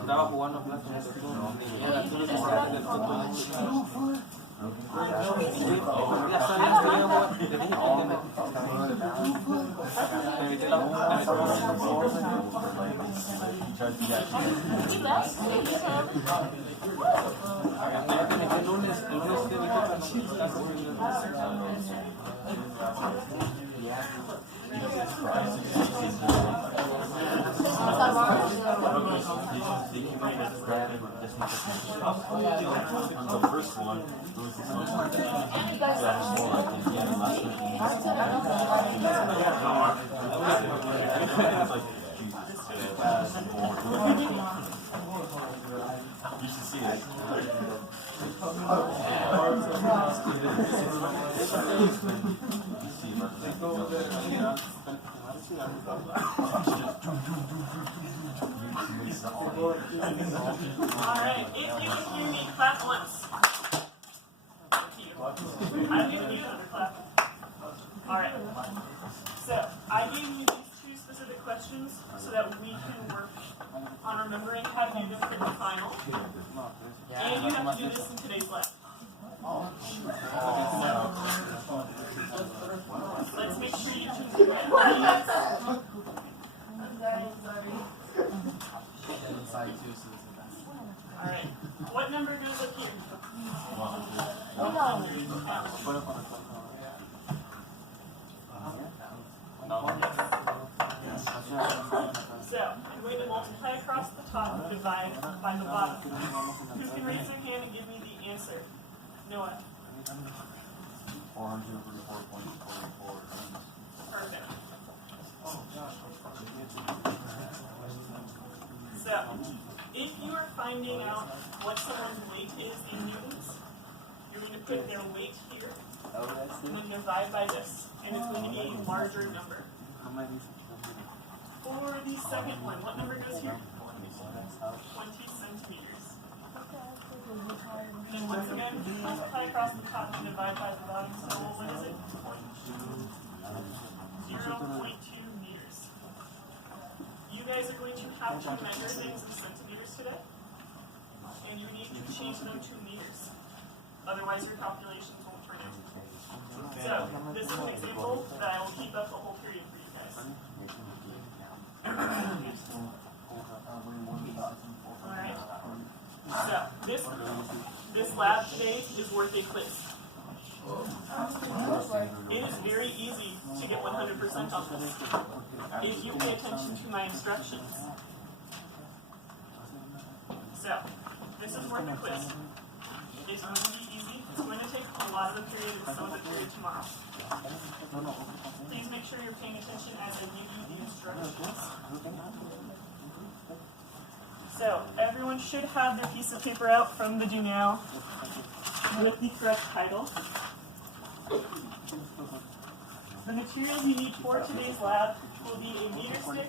Estaba jugando Plaza de Alright, if you can hear me, clap once. I'm giving you another clap. Alright. So, I gave you these two specific questions so that we can work on remembering how to do them for the final. And you have to do this in today's lab. Let's make sure you choose your end. Alright. What number goes up here? So, I'm going to multiply across the top and divide by the bottom. Who can raise their hand and give me the answer? Noah. 444.44. Perfect. So, if you are finding out what someone's weight is in newtons, you're going to put their weight here, and then divide by this, and it's going to be a larger number. For the second one, what number goes here? 20 centimeters. And once again, multiply across the top and divide by the bottom, so what is it? 0.2 meters. You guys are going to have to measure things in centimeters today, and you need to change them to meters. Otherwise, your calculations won't turn out. So, this is an example that I will keep up the whole period for you guys. Alright. So, this lab today is worth a quiz. It is very easy to get 100% on this if you pay attention to my instructions. So, this is worth a quiz. It's going to be easy. It's going to take a lot of the period and some of the period tomorrow. Please make sure you're paying attention as I give you the instructions. So, everyone should have their piece of paper out from the Do Now with the correct title. The materials you need for today's lab will be a meter stick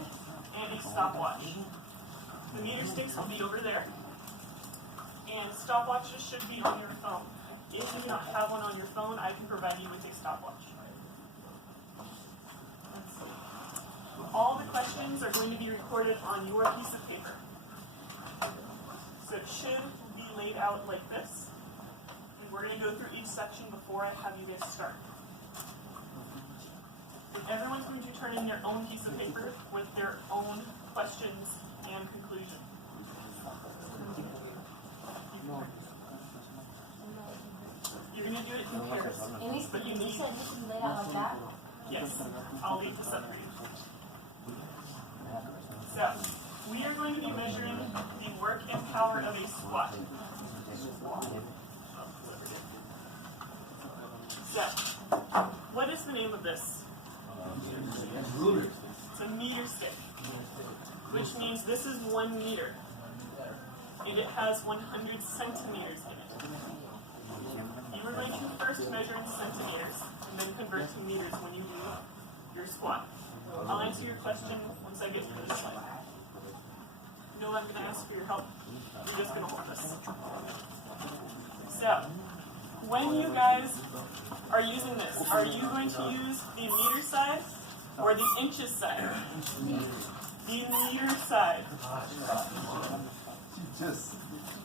and a stopwatch. The meter sticks will be over there, and stopwatches should be on your phone. If you do not have one on your phone, I can provide you with a stopwatch. All the questions are going to be recorded on your piece of paper. So it should be laid out like this. And we're going to go through each section before I have you guys start. And everyone's going to turn in their own piece of paper with their own questions and conclusion. You're going to do it in pairs. But you need... laid out like that? Yes. I'll leave this up for you. So, we are going to be measuring the work and power of a squat. So, what is the name of this? It's a meter stick, which means this is 1 meter, and it has 100 centimeters in it. You are going to first measure in centimeters, and then convert to meters when you do your squat. I'll answer your question once I get to this slide. No, I'm going to ask for your help. You're just going to hold this. So, when you guys are using this, are you going to use the meter side or the inches side? The meter side.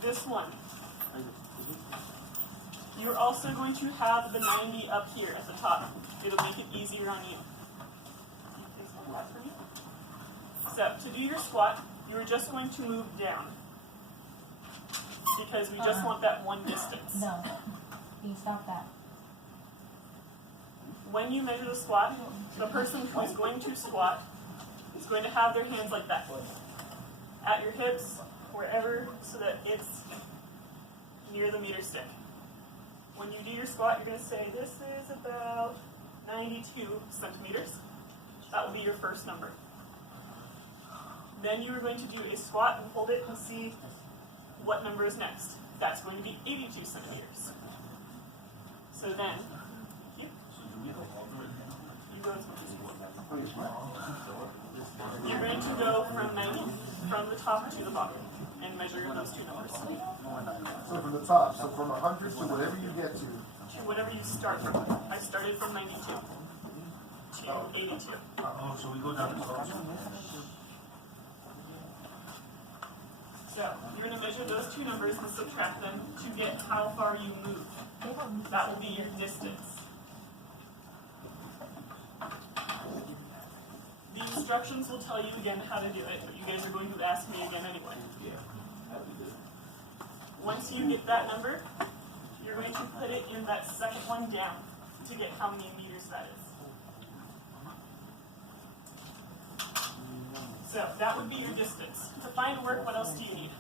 This one. You're also going to have the 90 up here at the top. It'll make it easier on you. So, to do your squat, you're just going to move down. Because we just want that one distance. No. Can you stop that? When you measure the squat, the person who is going to squat is going to have their hands like that. At your hips, wherever, so that it's near the meter stick. When you do your squat, you're going to say, this is about 92 centimeters. That will be your first number. Then you are going to do a squat and hold it and see what number is next. That's going to be 82 centimeters. So then, you're going to go from 90, from the top to the bottom, and measure those two numbers. So from the top, so from 100 to whatever you get to. To whatever you start from. I started from 92 to 82. So we go down to So, you're going to measure those two numbers and subtract them to get how far you moved. That will be your distance. The instructions will tell you again how to do it, but you guys are going to ask me again anyway. Once you get that number, you're going to put it in that second one down to get how many meters that is. So, that would be your distance. To find work, what else do you need?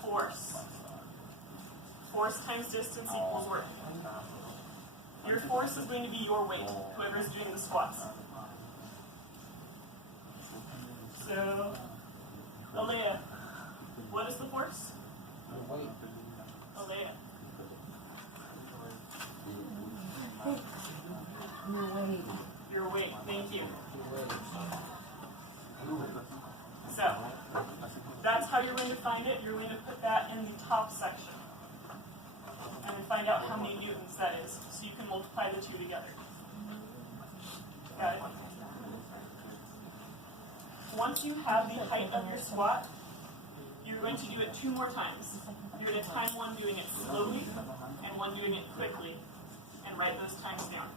Force. Force times distance equals work. Your force is going to be your weight, whoever is doing the squats. So, Alea, what is the force? Alea. Your weight, thank you. So, that's how you're going to find it. You're going to put that in the top section. And then find out how many newtons that is. So you can multiply the two together. Got it? Once you have the height of your squat, you're going to do it 2 more times. You're going to time one doing it slowly and one doing it quickly. And write those times down.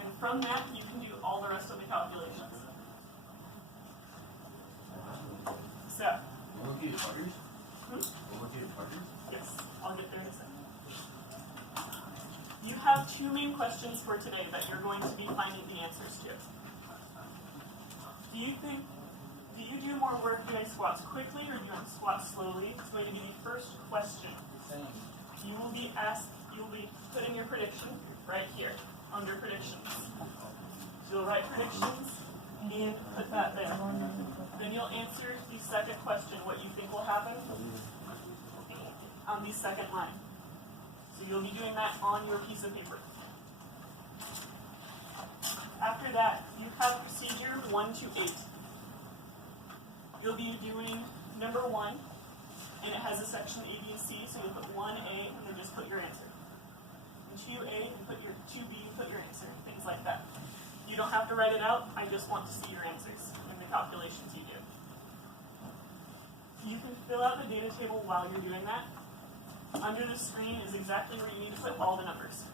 And from that, you can do all the rest of the calculations. So, yes, I'll get there in a second. You have 2 main questions for today that you're going to be finding the answers to. Do you do more work doing squats quickly or doing squats slowly? It's going to be the first question. You will be putting your prediction right here, under predictions. So you'll write predictions and put that there. Then you'll answer the second question, what you think will happen on the second line. So you'll be doing that on your piece of paper. After that, you have procedure 1 to 8. You'll be doing number 1, and it has a section A, B, and C, so you'll put 1A and then just put your answer. And 2A, and put your 2B, and put your answer, things like that. You don't have to write it out, I just want to see your answers and the calculations you do. You can fill out the data table while you're doing that. Under the screen is exactly where you need to put all the numbers.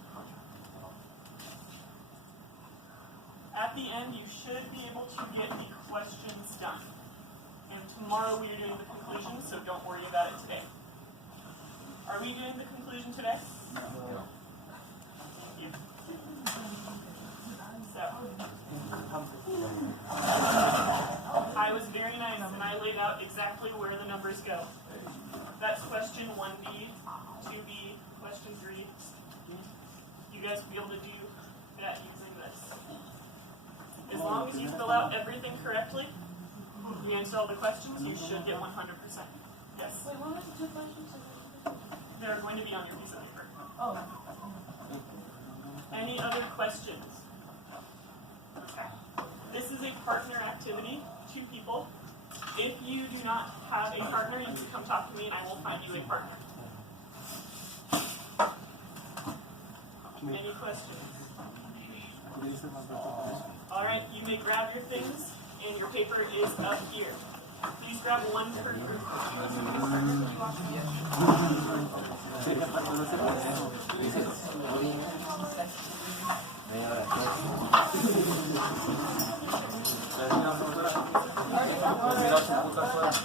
At the end, you should be able to get the questions done. And tomorrow we are doing the conclusion, so don't worry about it today. Are we doing the conclusion today? No. Thank you. So, I was very nice and I laid out exactly where the numbers go. That's question 1B, 2B, question 3. You guys will be able to do that using this. As long as you fill out everything correctly, you answer all the questions, you should get 100%. Yes? Wait, what was the 2 questions? They're going to be on your piece of paper. Oh. Any other questions? Okay. This is a partner activity, 2 people. If you do not have a partner, you can come talk to me and I will find you a partner. Any questions? Alright, you may grab your things and your paper is up here. Please grab one per group. Mira su puta suerte.